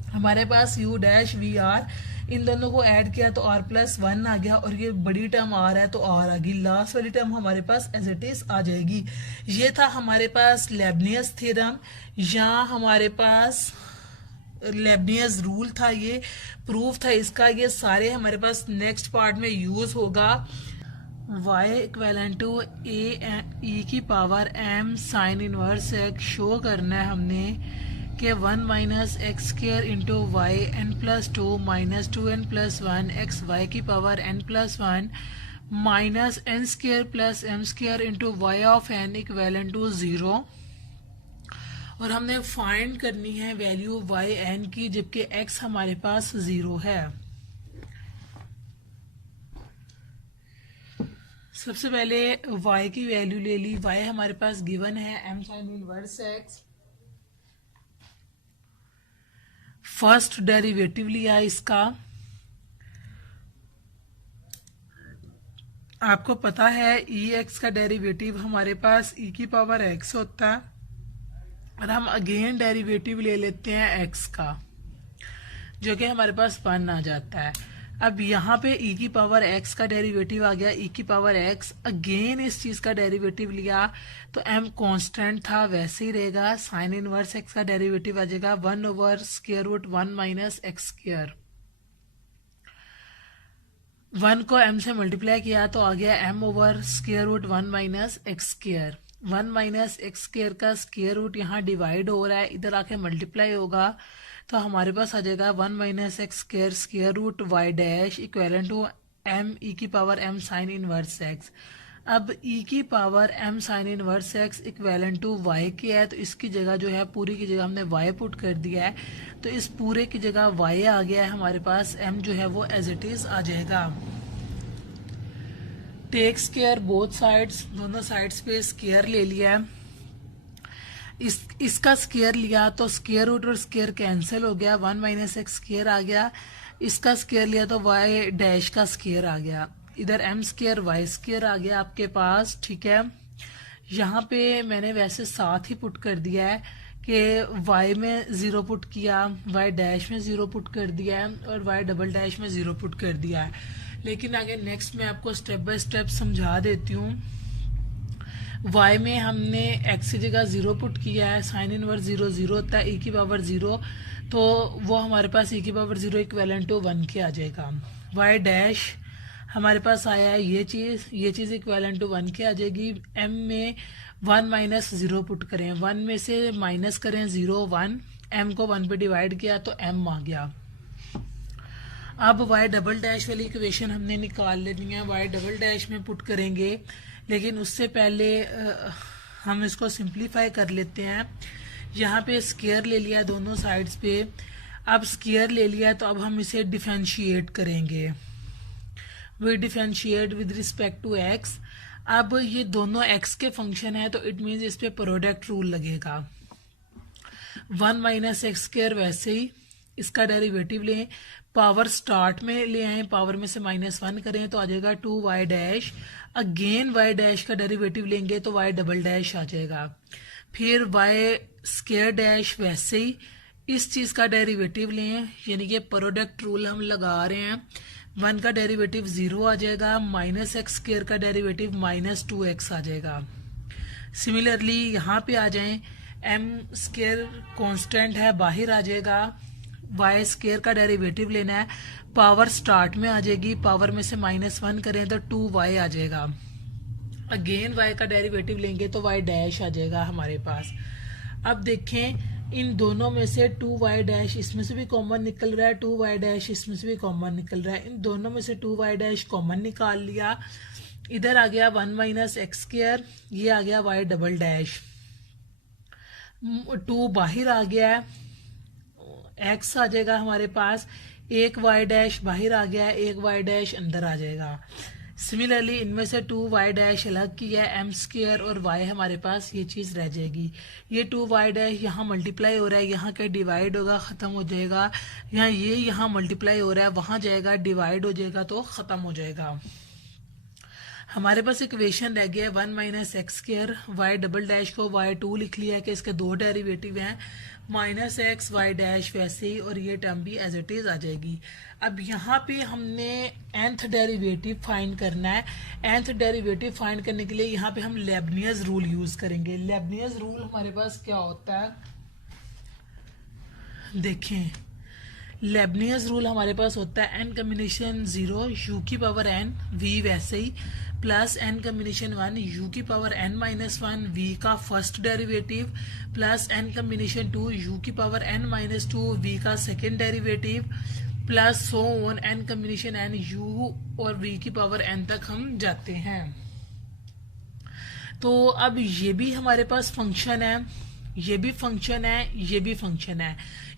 हमारे पास यू डैश वी आर, इन दोनों को ऐड किया तो आर प्लस वन आ गया और ये बड़ी टर्म आर है तो आर आ गई। लास्ट वाली टर्म हमारे पास एज इट इज आ जाएगी। ये था हमारे पास लेबनियस थ्योरम, या हमारे पास लेबनियस रूल था, ये प्रूफ था इसका। ये सारे हमारे पास नेक्स्ट पार्ट में यूज होगा। y इक्वेलेंट टू ए की power m sine inverse X show करना है हमने कि 1 minus X square into Y N plus two minus two N plus one X Y की power N plus one minus N square plus M square into Y of N equivalent to 0। और हमने find करनी है value Y N की, जबकि x हमारे पास 0 है। सबसे पहले y की वैल्यू ले ली, y हमारे पास गिवन है m sine inverse x। First derivative लिया इसका, आपको पता है ex का डेरिवेटिव हमारे पास e की पावर x होता है, और हम अगेन डेरिवेटिव ले लेते हैं x का, जो कि हमारे पास 1 आ जाता है। अब यहाँ पे e की पावर x का डेरिवेटिव आ गया, e की पावर x, अगेन इस चीज का डेरिवेटिव लिया तो m कांस्टेंट था वैसे ही रहेगा। साइन इनवर्स x का डेरिवेटिव आ जाएगा 1 over square root 1 minus X square. 1 को m से मल्टीप्लाई किया तो आ गया m over square root 1 minus X square. 1 minus X square का स्क्वायर रूट यहाँ डिवाइड हो रहा है, इधर आके मल्टीप्लाई होगा तो हमारे पास आ जाएगा 1 minus X square square root Y dash equivalent to m e की power m sine inverse x। अब e की power m sine inverse x equivalent to y की है, तो इसकी जगह जो है पूरी की जगह हमने y पुट कर दिया है, तो इस पूरे की जगह y आ गया है हमारे पास, m जो है वो एज इट इज आ जाएगा। टेक स्क्वायर बोथ साइड्स, दोनों साइड्स पे स्क्वायर ले लिया है। इसका स्क्वायर लिया तो स्क्वायर रूट और स्क्वायर कैंसिल हो गया, 1 माइनस एक्स स्क्वायर आ गया। इसका स्क्वायर लिया तो वाई डैश का स्क्वायर आ गया, इधर एम स्क्वायर वाई स्क्वायर आ गया आपके पास। ठीक है, यहाँ पे मैंने वैसे साथ ही पुट कर दिया है कि y में 0 पुट किया, y डैश में 0 पुट कर दिया है और y डबल डैश में 0 पुट कर दिया है। लेकिन आगे नेक्स्ट मैं आपको स्टेप बाय स्टेप समझा देती हूँ। y में हमने x की जगह 0 पुट किया है, साइन इनवर्स 0 0 होता है, e की पावर 0, तो वो हमारे पास e की पावर 0 इक्वेलेंट टू 1 के आ जाएगा। y डैश हमारे पास आया है ये चीज़ इक्वेलेंट टू 1 के आ जाएगी। m में 1 माइनस 0 पुट करें, 1 में से माइनस करें 0 1, m को 1 पे डिवाइड किया तो m आ गया। अब y डबल डैश वाली इक्वेशन हमने निकाल लेनी है, y डबल डैश में पुट करेंगे, लेकिन उससे पहले हम इसको सिंप्लीफाई कर लेते हैं। यहाँ पे स्क्वायर ले लिया दोनों साइड्स पे, अब स्क्वायर ले लिया तो अब हम इसे डिफरेंशिएट करेंगे। We differentiate with respect to x। अब ये दोनों x के फंक्शन है तो इट मीन्स इस पे प्रोडक्ट रूल लगेगा। 1 माइनस एक्स स्क्वायर वैसे ही इसका डेरिवेटिव लें, पावर स्टार्ट में ले आए, पावर में से -1 करें तो आ जाएगा 2y dash. Again y dash का डेरिवेटिव लेंगे तो y डबल डैश आ जाएगा। फिर y स्क्वायर डैश वैसे ही इस चीज़ का डेरिवेटिव लें, यानी कि प्रोडक्ट रूल हम लगा रहे हैं। 1 का डेरिवेटिव 0 आ जाएगा, माइनस एक्स स्क्वायर का डेरिवेटिव -2x आ जाएगा। सिमिलरली यहाँ पे आ जाएं, m स्क्वायर कांस्टेंट है बाहर आ जाएगा, y स्क्वायर का डेरिवेटिव लेना है, पावर स्टार्ट में आ जाएगी, पावर में से -1 करें तो 2y आ जाएगा। अगेन y का डेरिवेटिव लेंगे तो y डैश आ जाएगा हमारे पास। अब देखें इन दोनों में से 2y डैश इसमें से भी कॉमन निकल रहा है, 2y डैश इसमें से भी कॉमन निकल रहा है, इन दोनों में से 2y डैश कॉमन निकाल लिया। इधर आ गया 1 माइनस एक्स स्क्वायर, ये आ गया y डबल डैश, 2 बाहर आ गया है, x आ जाएगा हमारे पास, एक y डैश बाहर आ गया है, एक y डैश अंदर आ जाएगा। सिमिलरली इनमें से 2y डैश अलग किया है, m स्क्वायर और y हमारे पास ये चीज़ रह जाएगी। ये 2y डैश यहाँ मल्टीप्लाई हो रहा है, यहाँ क्या डिवाइड होगा ख़त्म हो जाएगा, यहाँ ये यहाँ मल्टीप्लाई हो रहा है वहाँ जाएगा डिवाइड हो जाएगा तो ख़त्म हो जाएगा। हमारे पास इक्वेशन रह गया है 1 minus X square, y double dash को y2 लिख लिया है कि इसके दो डेरिवेटिव हैं, माइनस एक्स y डैश वैसे ही, और ये टर्म भी एज इट इज आ जाएगी। अब यहाँ पे हमने nth डेरिवेटिव फाइंड करना है। nth डेरिवेटिव फाइंड करने के लिए यहाँ पे हम लेबनियस रूल यूज करेंगे। लेबनियस रूल हमारे पास क्या होता है, देखें लेबनियस रूल हमारे पास होता है n कम्बिनेशन 0 u की पावर n v वैसे ही, प्लस n कम्बिनेशन 1 u की पावर n माइनस 1 v का first derivative, plus n combination 2 u की पावर n माइनस 2 v का second derivative, plus so on n combination n u और v की power n तक हम जाते हैं। तो अब ये भी हमारे पास फंक्शन है, ये भी फंक्शन है, ये भी फंक्शन है,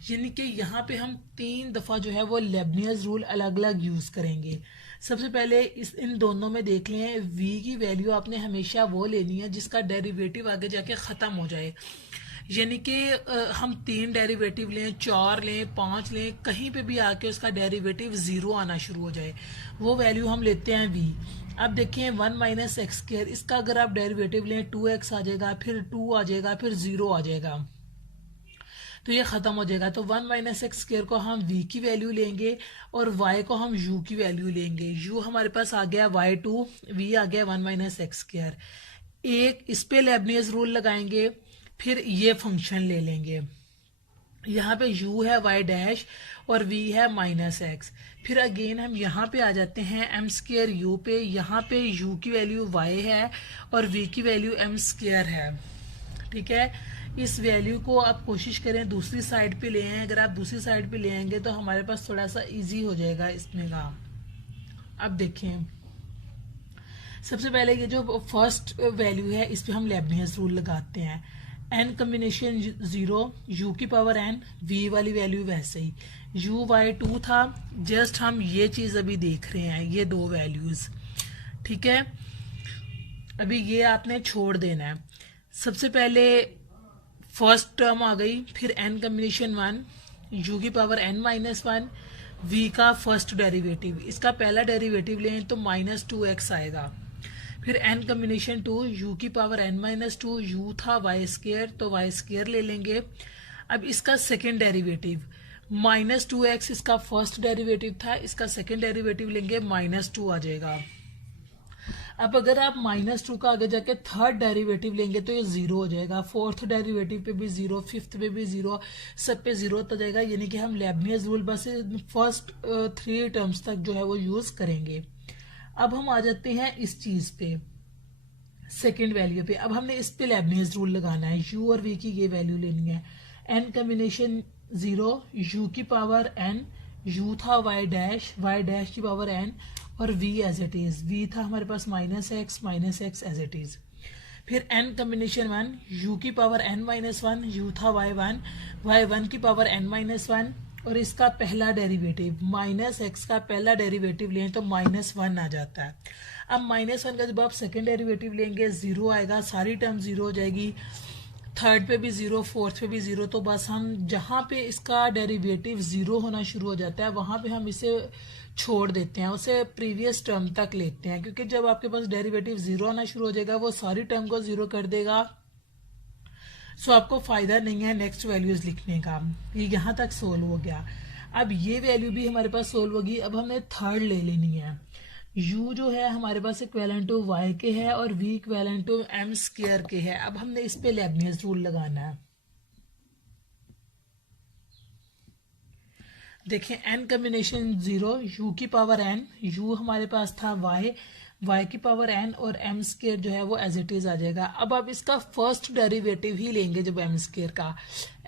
यानी कि यहाँ पे हम 3 दफ़ा जो है वो लेबनियस रूल अलग अलग यूज़ करेंगे। सबसे पहले इन दोनों में देख लें, v की वैल्यू आपने हमेशा वो लेनी है जिसका डेरिवेटिव आगे जाके ख़त्म हो जाए, यानी कि हम 3 डेरिवेटिव लें, 4 लें, 5 लें, कहीं पे भी आके उसका डेरिवेटिव 0 आना शुरू हो जाए, वो वैल्यू हम लेते हैं v। अब देखें 1 माइनस एक्स स्क्वायर, इसका अगर आप डेरिवेटिव लें 2x आ जाएगा, फिर 2 आ जाएगा, फिर 0 आ जाएगा, तो ये ख़त्म हो जाएगा। तो 1 माइनस एक्स स्क्वायर को हम v की वैल्यू लेंगे और y को हम u की वैल्यू लेंगे। u हमारे पास आ गया y2, v आ गया 1 माइनस एक्स स्क्वायर। एक इस पे लेबनियस रूल लगाएंगे, फिर ये फंक्शन ले लेंगे, यहाँ पे u है y डैश और v है माइनस एक्स। फिर अगेन हम यहाँ पे आ जाते हैं m स्क्वायर u पे, यहाँ पे u की वैल्यू y है और v की वैल्यू m स्क्वायर है, ठीक है। इस वैल्यू को आप कोशिश करें दूसरी साइड पे ले आएं, अगर आप दूसरी साइड पे ले आएंगे तो हमारे पास थोड़ा सा इजी हो जाएगा इसमें काम। अब देखें सबसे पहले ये जो फर्स्ट वैल्यू है इस पे हम लेबनियस रूल लगाते हैं, n कम्बिनेशन 0 u की पावर n, v वाली वैल्यू वैसे ही, u y2 था, जस्ट हम ये चीज़ अभी देख रहे हैं, ये दो वैल्यूज़, ठीक है। अभी ये आपने छोड़ देना है। सबसे पहले फर्स्ट टर्म आ गई, फिर n कम्बिनेशन 1 u की पावर n माइनस 1 v का फर्स्ट डेरिवेटिव, इसका पहला डेरिवेटिव लें तो -2x आएगा, फिर n कम्बिनेशन 2 u की पावर n माइनस 2, u था y स्क्वायर तो y स्क्वायर ले लेंगे। अब इसका सेकेंड डेरिवेटिव -2x इसका फर्स्ट डेरिवेटिव था, इसका सेकेंड डेरिवेटिव लेंगे -2 आ जाएगा। अब अगर आप -2 का आगे जाके थर्ड डेरिवेटिव लेंगे तो ये जीरो हो जाएगा, फोर्थ डेरिवेटिव पे भी जीरो, फिफ्थ पे भी जीरो, सब पे जीरो होता जाएगा। यानी कि हम लेबनियस रूल बस फर्स्ट 3 टर्म्स तक जो है वो यूज करेंगे। अब हम आ जाते हैं इस चीज पे, सेकेंड वैल्यू पे। अब हमने इस पे लेबनियस रूल लगाना है, यू और वी की ये वैल्यू लेनी है। एन कॉम्बिनेशन 0, यू की पावर एन, यू था वाई डैश की पावर एन, और V as it is, V था हमारे पास -x एज इट इज। फिर n कॉम्बिनेशन 1, u की पावर n-1, u था y1 की पावर n-1, और इसका पहला डेरिवेटिव -x का पहला डेरिवेटिव लें तो -1 आ जाता है। अब -1 का जब आप सेकेंड डेरिवेटिव लेंगे जीरो आएगा, सारी टर्म जीरो हो जाएगी, थर्ड पे भी जीरो, फोर्थ पे भी जीरो। तो बस हम जहाँ पे इसका डेरिवेटिव जीरो होना शुरू हो जाता है वहां पे हम इसे छोड़ देते हैं, उसे प्रीवियस टर्म तक लेते हैं, क्योंकि जब आपके पास डेरिवेटिव जीरो आना शुरू हो जाएगा वो सारी टर्म को जीरो कर देगा। सो आपको फायदा नहीं है नेक्स्ट वैल्यूज लिखने का। ये यहाँ तक सोल्व हो गया। अब ये वैल्यू भी हमारे पास सोल्व होगी। अब हमने थर्ड ले लेनी है। u जो है हमारे पास इक्वेलेंट टू y के है और v equivalent to m square के है। अब हमने इस पे लेबनियस रूल लगाना है। देखिए n कॉम्बिनेशन 0, u की पावर n, u हमारे पास था y की पावर n, और m स्क्वायर जो है वो एज इट इज आ जाएगा। अब आप इसका फर्स्ट डेरिवेटिव ही लेंगे जब m स्क्वायर का।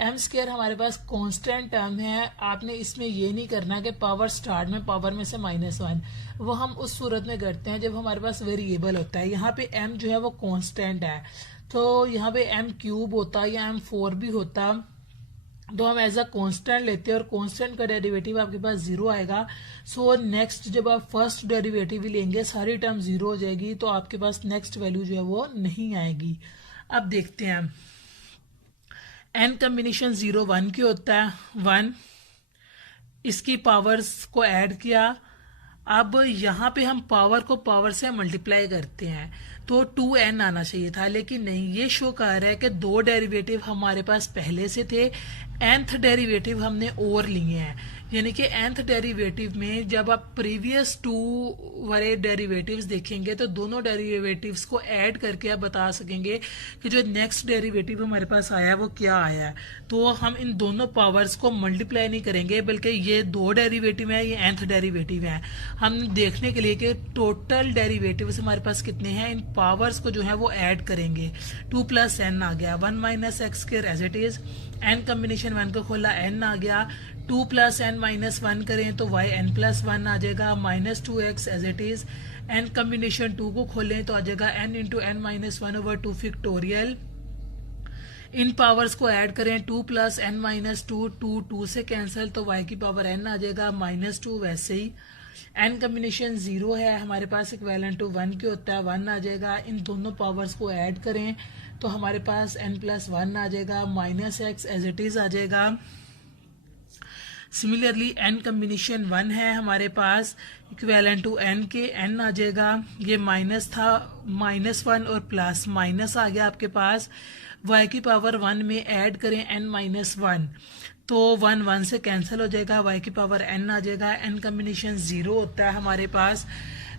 m स्क्वायर हमारे पास कांस्टेंट टर्म है, आपने इसमें ये नहीं करना कि पावर स्टार्ट में पावर में से -1, वो हम उस सूरत में करते हैं जब हमारे पास वेरिएबल होता है। यहाँ पे m जो है वो कांस्टेंट है, तो यहाँ पे m क्यूब होता या m4 भी होता, तो हम एज अ कांस्टेंट लेते हैं और कांस्टेंट का डेरिवेटिव आपके पास जीरो आएगा। सो नेक्स्ट जब आप फर्स्ट डेरिवेटिव लेंगे सारी टर्म जीरो हो जाएगी, तो आपके पास नेक्स्ट वैल्यू जो है वो नहीं आएगी। अब देखते हैं, n कॉम्बिनेशन 0 1 की होता है, 1, इसकी पावर्स को ऐड किया। अब यहाँ पे हम पावर को पावर से मल्टीप्लाई करते हैं, तो 2n आना चाहिए था, लेकिन नहीं, ये शो कर रहा है कि 2 डेरिवेटिव हमारे पास पहले से थे, nth डेरिवेटिव हमने और लिए हैं। यानी कि nth डेरिवेटिव में जब आप प्रीवियस 2 वाले डेरिवेटिव्स देखेंगे तो दोनों डेरिवेटिव्स को ऐड करके आप बता सकेंगे कि जो नेक्स्ट डेरिवेटिव हमारे पास आया है वो क्या आया है। तो हम इन दोनों पावर्स को मल्टीप्लाई नहीं करेंगे, बल्कि ये 2 डेरिवेटिव है, ये nth डेरिवेटिव है। हम देखने के लिए कि टोटल डेरिवेटिव्स हमारे पास कितने हैं, इन पावर्स को जो है वो ऐड करेंगे। 2 + n आ गया, 1 - x² as it is, n combination 1 को खोला, n आ गया, 2 + n - 1 करें तो yn + 1 आ जाएगा, -2x as it is. n combination 2 को खोलें तो आ जाएगा n × n - 1/2 फैक्टोरियल। इन पावर्स को ऐड करें, 2 + n - 2, 2 से कैंसिल, तो y की पावर n आ जाएगा, -2 वैसे ही। n कॉम्बिनेशन 0 है हमारे पास, इक्विवेलेंट टू 1 के होता है, 1 आ जाएगा। इन दोनों पावर्स को ऐड करें तो हमारे पास n + 1 आ जाएगा, -x एज इट इज आ जाएगा। सिमिलरली n कॉम्बिनेशन 1 है हमारे पास, इक्विवेलेंट टू n के, n आ जाएगा। ये माइनस था, -1 और प्लस माइनस आ गया आपके पास। y की पावर 1 में ऐड करें n - 1, तो 1 1 से कैंसिल हो जाएगा, y की पावर n आ जाएगा। n कॉम्बिनेशन 0 होता है हमारे पास,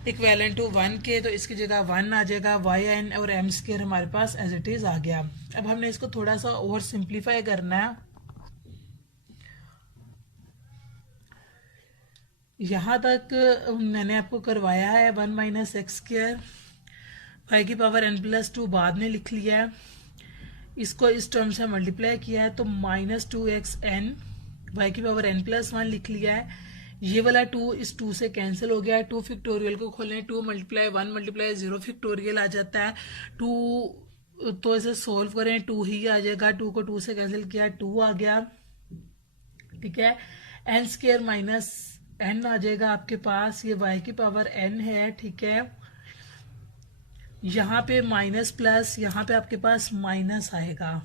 इक्विवेलेंट टू 1 के, तो इसकी जगह 1 आ जाएगा। yn और m² हमारे पास एज इट इज आ गया। अब हमने इसको थोड़ा सा और सिंप्लीफाई करना है। यहाँ तक मैंने आपको करवाया है 1 - x², y की पावर n + 2 बाद में लिख लिया है, इसको इस टर्म से मल्टीप्लाई किया है तो -2xn, y की पावर n + 1 लिख लिया है। ये वाला 2 इस 2 से कैंसिल हो गया है, 2 फैक्टोरियल को खोलें, 2 × 1 × 0 फैक्टोरियल आ जाता है। 2 तो इसे सोल्व करें, 2 ही आ जाएगा, 2 को 2 से कैंसिल किया, 2 आ गया, ठीक है। n² - n आ जाएगा आपके पास, ये y की पावर n है, ठीक है। यहाँ पे माइनस प्लस, यहाँ पे आपके पास माइनस आएगा।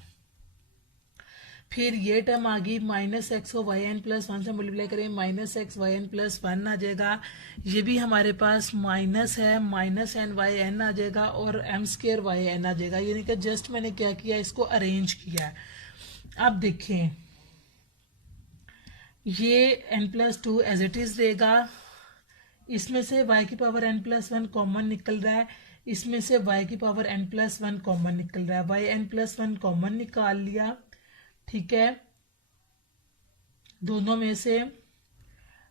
फिर ये टर्म आ गई, -x को yn + 1 से मल्टीप्लाई करें, -x yn + 1 आ जाएगा। ये भी हमारे पास माइनस है, -n yn आ जाएगा और m² yn आ जाएगा। यानी कि जस्ट मैंने क्या किया, इसको अरेंज किया है। अब देखें, ये n + 2 एज इट इज देगा, इसमें से y की पावर n + 1 कॉमन निकल रहा है, इसमें से y की पावर n+1 कॉमन निकल रहा है, y n+1 कॉमन निकाल लिया, ठीक है, दोनों में से।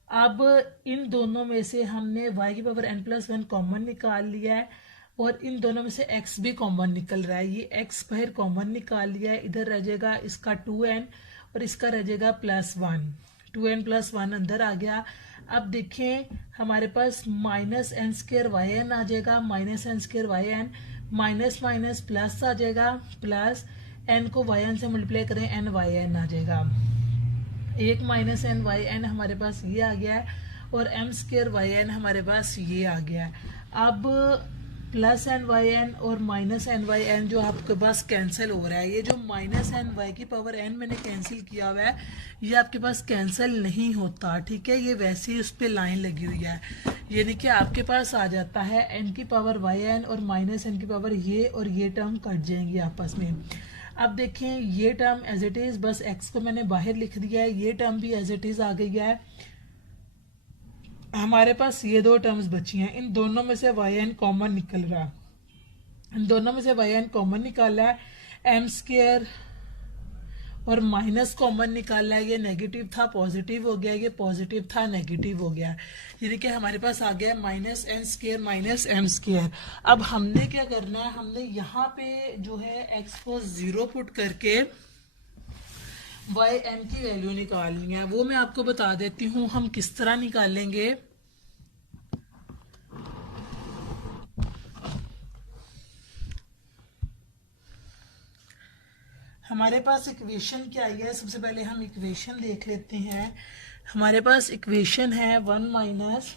अब इन दोनों में से हमने y की पावर n+1 कॉमन निकाल लिया है और इन दोनों में से x भी कॉमन निकल रहा है, ये x बाहर कॉमन निकाल लिया है, इधर रह जाएगा इसका 2n और इसका रह जाएगा +1, 2n+1 अंदर आ गया। अब देखें हमारे पास -n² आ जाएगा, -n² माइनस माइनस प्लस आ जाएगा, प्लस n को yn से मल्टीप्लाई करें n आ जाएगा, एक -n हमारे पास ये आ गया है और m² हमारे पास ये आ गया है। अब +ny और -ny जो आपके पास कैंसिल हो रहा है, ये जो -ny की पावर n मैंने कैंसिल किया हुआ है ये आपके पास कैंसिल नहीं होता, ठीक है, ये वैसे ही उस पर लाइन लगी हुई है, यानी कि आपके पास आ जाता है n की पावर yn और -n की पावर ये और ये टर्म कट जाएंगी आपस में। अब देखें ये टर्म एज इट इज, बस x को मैंने बाहर लिख दिया है, ये टर्म भी एज इट इज आ गई है। हमारे पास ये दो टर्म्स बची हैं, इन दोनों में से yn कॉमन निकल रहा है, इन दोनों में से yn कॉमन निकाला है, m² और माइनस कॉमन निकाला है, ये नेगेटिव था पॉजिटिव हो गया, ये पॉजिटिव था नेगेटिव हो गया, यानी कि हमारे पास आ गया -n² -m²। अब हमने क्या करना है, हमने यहाँ पे जो है x को 0 पुट करके yn की वैल्यू निकालनी है, वो मैं आपको बता देती हूँ हम किस तरह निकालेंगे। हमारे पास इक्वेशन क्या आई है, सबसे पहले हम इक्वेशन देख लेते हैं। हमारे पास इक्वेशन है 1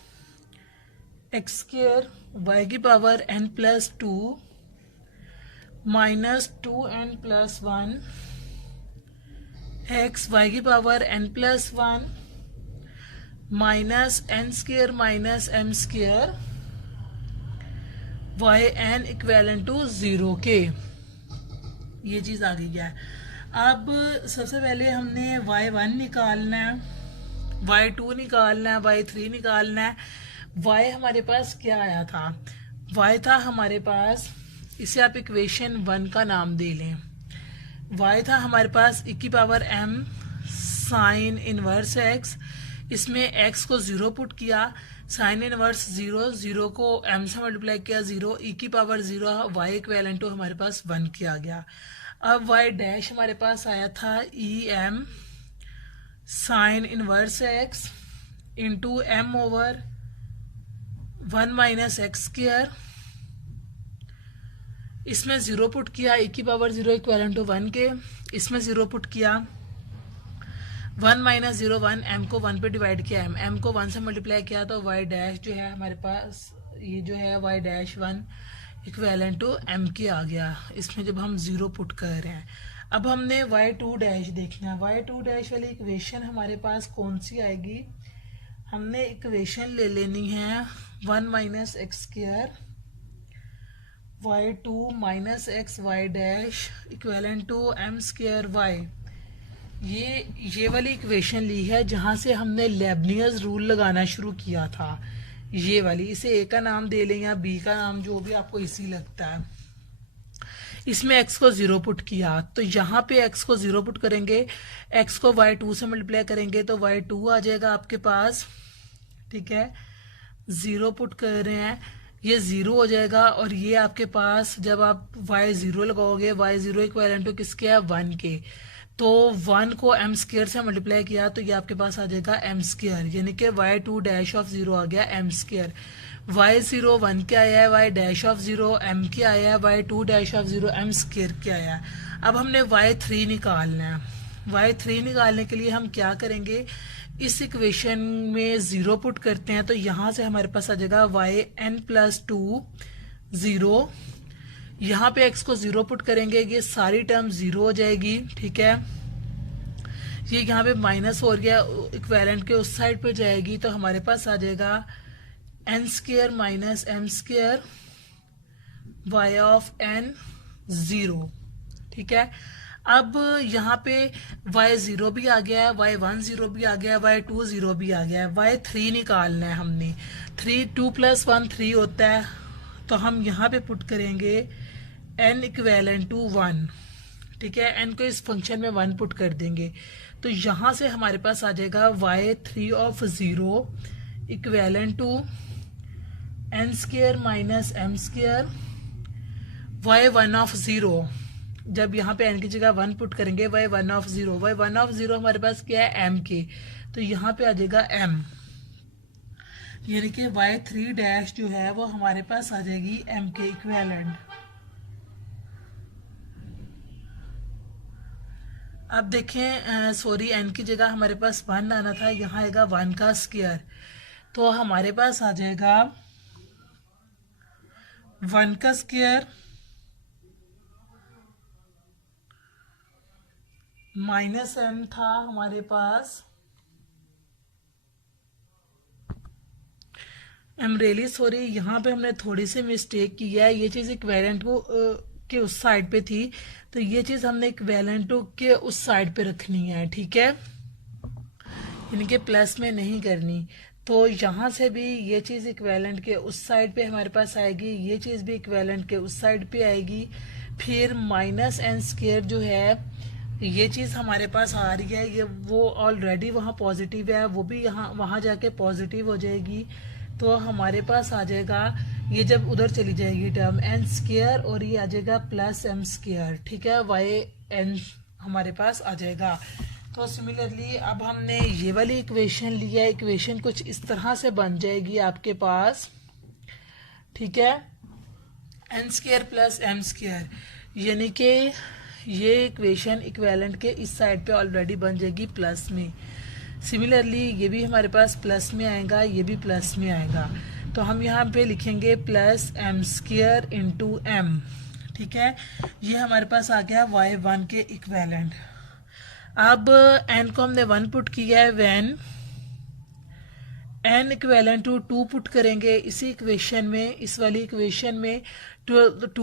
- x² y की power n+2 -2n+1 x y की power n+1 -n² -m² yn equivalent to 0 के, ये चीज आ गई है। अब सबसे पहले हमने y1 निकालना है, y2 निकालना है, y3 निकालना है। y हमारे पास क्या आया था, y था हमारे पास, इसे आप इक्वेशन 1 का नाम दे लें, y था हमारे पास e की power m sine inverse x, इसमें x को 0 पुट किया, साइन इनवर्स 0, 0 को m से मल्टीप्लाई किया 0, e की पावर 0, y इक्वेलेंट टू हमारे पास 1 किया गया। अब y डैश हमारे पास आया था em sign inverse x into m over 1 - x², इसमें 0 पुट किया, e की पावर 0 इक्वेलेंट टू 1 के, इसमें 0 पुट किया, 1 - 0 1, m को 1 पे डिवाइड किया, m को 1 से मल्टीप्लाई किया, तो y डैश जो है हमारे पास, ये जो है y dash 1 equivalent to m की आ गया, इसमें जब हम 0 पुट कर रहे हैं। अब हमने y2 डैश देखना है, y2 डैश वाली इक्वेशन हमारे पास कौन सी आएगी, हमने इक्वेशन ले लेनी है 1 - x² y2 - x y dash equivalent to m² y, ये वाली इक्वेशन ली है जहां से हमने लेबनियस रूल लगाना शुरू किया था, ये वाली, इसे ए का नाम दे लें या बी का नाम, जो भी आपको इसी लगता है। इसमें x को 0 पुट किया, तो यहाँ पे x को 0 पुट करेंगे, x को y2 से मल्टीप्लाई करेंगे तो y2 आ जाएगा आपके पास, ठीक है, 0 पुट कर रहे हैं, ये 0 हो जाएगा, और ये आपके पास जब आप y0 लगाओगे, y0 इक्वेलेंट टू किसके है 1 के, तो 1 को m² से मल्टीप्लाई किया तो ये आपके पास आ जाएगा m², यानी कि y2 डैश ऑफ 0 आ गया m², y0 1 के आया है, y डैश ऑफ 0 m के आया है, y2 डैश ऑफ 0 m² के आया है। अब हमने y3 निकालना है, y3 निकालने के लिए हम क्या करेंगे, इस इक्वेशन में 0 पुट करते हैं, तो यहाँ से हमारे पास आ जाएगा yn+2 0, यहाँ पे x को 0 पुट करेंगे, ये सारी टर्म 0 हो जाएगी, ठीक है, ये यहाँ पे माइनस हो गया, इक्वेलेंट के उस साइड पे जाएगी, तो हमारे पास आ जाएगा n² - m² y of n 0, ठीक है। अब यहाँ पे y0 भी आ गया है, y1 0 भी आ गया है, y2 0 भी आ गया है, y3 निकालना है हमने, 2 + 1 3 होता है, तो हम यहाँ पे पुट करेंगे n इक्वेलेंट टू 1, ठीक है। n को इस फंक्शन में 1 पुट कर देंगे, तो यहाँ से हमारे पास आ जाएगा y3 of 0 equivalent to n square minus m square, y1 of 0, जब यहाँ पे n की जगह 1 पुट करेंगे y1 ऑफ 0, y1 ऑफ 0 हमारे पास क्या है m के, तो यहाँ पे आ जाएगा m, यानी कि y3 डैश जो है वो हमारे पास आ जाएगी m के इक्वेलेंट। अब देखें, सॉरी n की जगह हमारे पास 1 आना था, यहाँ आएगा 1 का स्क्वायर, तो हमारे पास आ जाएगा 1 का स्क्वायर माइनस m था हमारे पास, आई एम रियली सॉरी, यहाँ पे हमने थोड़ी सी मिस्टेक की है, ये चीज़ इक्वेलेंट को के उस साइड पे थी, तो ये चीज़ हमने इक्वेलेंट के उस साइड पे रखनी है, ठीक है, यानी कि प्लस में नहीं करनी। तो यहाँ से भी ये चीज़ इक्वेलेंट के उस साइड पे हमारे पास आएगी, ये चीज़ भी इक्वेलेंट के उस साइड पे आएगी, फिर माइनस n स्क्वायर जो है ये चीज़ हमारे पास आ रही है, ये वो ऑलरेडी वहाँ पॉजिटिव है, वो भी यहाँ वहाँ जाके पॉजिटिव हो जाएगी, तो हमारे पास आ जाएगा, ये जब उधर चली जाएगी टर्म n स्क्वायर और ये आ जाएगा प्लस m स्क्वायर, ठीक है, yn हमारे पास आ जाएगा। तो सिमिलरली अब हमने ये वाली इक्वेशन लिया, इक्वेशन कुछ इस तरह से बन जाएगी आपके पास, ठीक है, n square plus m square, यानी कि ये इक्वेशन इक्वेलेंट के इस साइड पे ऑलरेडी बन जाएगी प्लस में। सिमिलरली ये भी हमारे पास प्लस में आएगा, ये भी प्लस में आएगा, तो हम यहाँ पे लिखेंगे plus m square into m, ठीक है, ये हमारे पास आ गया y1 के इक्वेलेंट। अब n को हमने 1 पुट किया है, when n equivalent to 2 put करेंगे इसी इक्वेशन में, इस वाली इक्वेशन में 2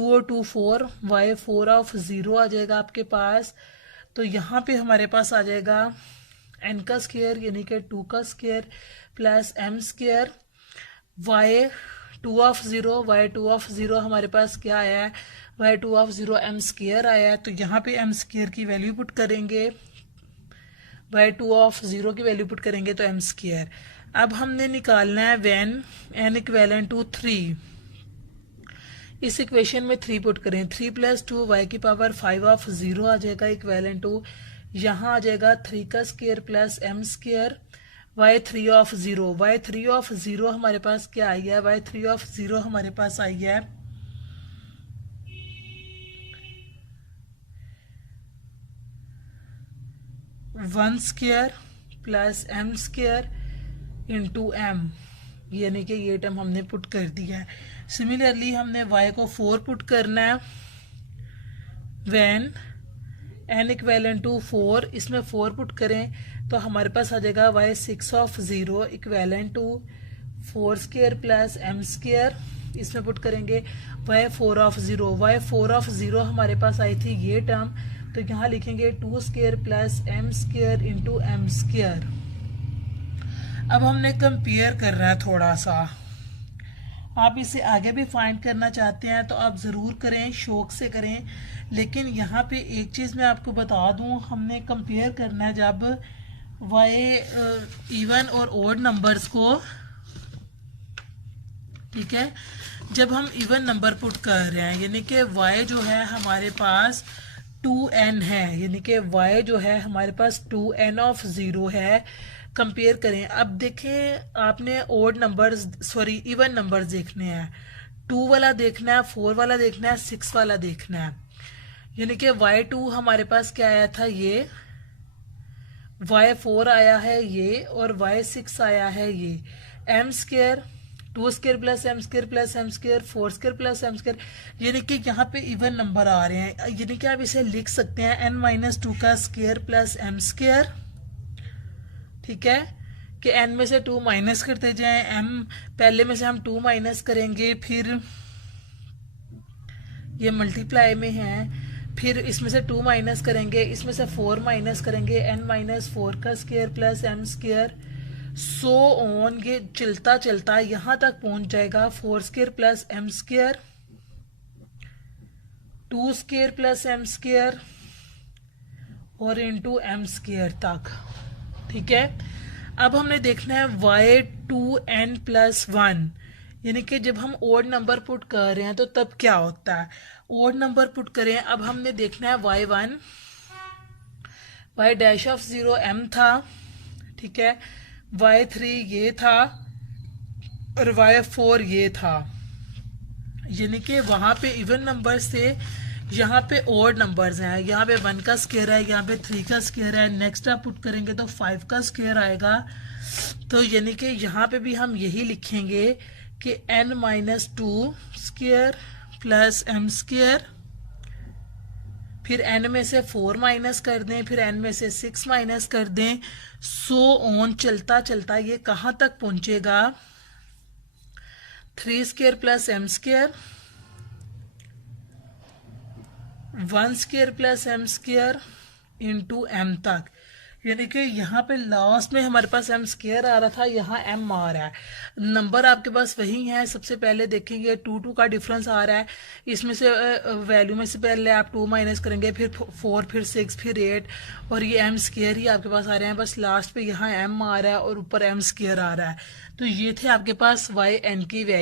और 2 4, y4 ऑफ 0 आ जाएगा आपके पास, तो यहाँ पे हमारे पास आ जाएगा n का स्क्वायर यानी कि 2 का square plus m square, y2 of 0, y2 of 0 हमारे पास क्या आया है, y2 ऑफ 0 m स्क्वायर आया है, तो यहाँ पे m स्क्वायर की वैल्यू पुट करेंगे, y2 ऑफ 0 की वैल्यू पुट करेंगे तो m स्क्वायर। अब हमने निकालना है व्हेन n इक्वेलेंट टू 3, इस इक्वेशन में 3 पुट करें, 3 प्लस 2 y की पावर 5 ऑफ 0 आ जाएगा इक्वेलेंट टू, यहाँ आ जाएगा 3 का square plus m square, y3 of 0, y3 of 0 हमारे पास क्या आई है, y3 ऑफ 0 हमारे पास आई है 1 square plus m square into m, यानी कि ये टर्म हमने पुट कर दिया है। सिमिलरली हमने y को 4 पुट करना है, व्हेन n इक्वेलेंट टू 4, इसमें 4 पुट करें तो हमारे पास आ जाएगा y6 of 0 equivalent to 4 square plus m square, इसमें पुट करेंगे y4 ऑफ 0, y4 ऑफ 0 हमारे पास आई थी ये टर्म, तो यहाँ लिखेंगे 2 square plus m square into m square. अब हमने कंपेयर करना है थोड़ा सा, आप इसे आगे भी फाइंड करना चाहते हैं तो आप ज़रूर करें, शौक से करें, लेकिन यहाँ पे एक चीज़ मैं आपको बता दूँ, हमने कंपेयर करना है जब y इवन और ओड नंबर्स को, ठीक है, जब हम इवन नंबर पुट कर रहे हैं, यानी कि y जो है हमारे पास 2n है, यानी कि y जो है हमारे पास 2n ऑफ 0 है, कंपेयर करें। अब देखें आपने odd numbers sorry even numbers देखने हैं, 2 वाला देखना है, 4 वाला देखना है, 6 वाला देखना है, यानी कि y2 हमारे पास क्या आया था, ये y4 आया है ये, और y6 आया है ये, m square 2 square plus m square plus m square 4 square plus m square, यानी कि यहाँ पे इवन नंबर आ रहे हैं, यानी कि आप इसे लिख सकते हैं n-2 का स्क्वायर प्लस m स्क्वायर, ठीक है, कि n में से 2 माइनस करते जाएं, m पहले में से हम 2 माइनस करेंगे, फिर ये मल्टीप्लाई में है, फिर इसमें से 2 माइनस करेंगे, इसमें से 4 माइनस करेंगे, n-4 का square plus m square so on, ये चलता चलता यहाँ तक पहुंच जाएगा 4² plus M square, 2² plus M square और इंटू एम स्क्र तक। ठीक है, अब हमने देखना है y2n+1, यानी कि जब हम ओड नंबर पुट कर रहे हैं तो तब क्या होता है। ओड नंबर पुट करें, अब हमने देखना है y1, y'(0) m था, ठीक है, y3 ये था और y4 ये था, यानी कि वहां पे इवन नंबर से यहाँ पे ओड नंबर्स हैं, यहाँ पे 1 का स्क्वायर है, यहाँ पे 3 का स्क्वायर है, नेक्स्ट आप पुट करेंगे तो 5 का स्क्वायर आएगा। तो यानी कि यहाँ पे भी हम यही लिखेंगे कि n-2 प्लस एम स्क्वायर, फिर n में से 4 माइनस कर दें, फिर n में से 6 माइनस कर दें, सो ऑन चलता चलता ये कहाँ तक पहुंचेगा, 3² plus M square, 1² plus M square into M तक। यानी कि यहाँ पे लास्ट में हमारे पास एम स्क्वायर आ रहा था, यहाँ एम आ रहा है। नंबर आपके पास वही है, सबसे पहले देखेंगे 2 का डिफरेंस आ रहा है, इसमें से वैल्यू में से पहले आप 2 माइनस करेंगे, फिर 4, फिर 6, फिर 8 और ये एम स्क्वायर ही आपके पास आ रहे हैं। बस लास्ट पे यहाँ एम आ रहा है और ऊपर एम स्क्वायर आ रहा है। तो ये थे आपके पास y n की वैल्यू।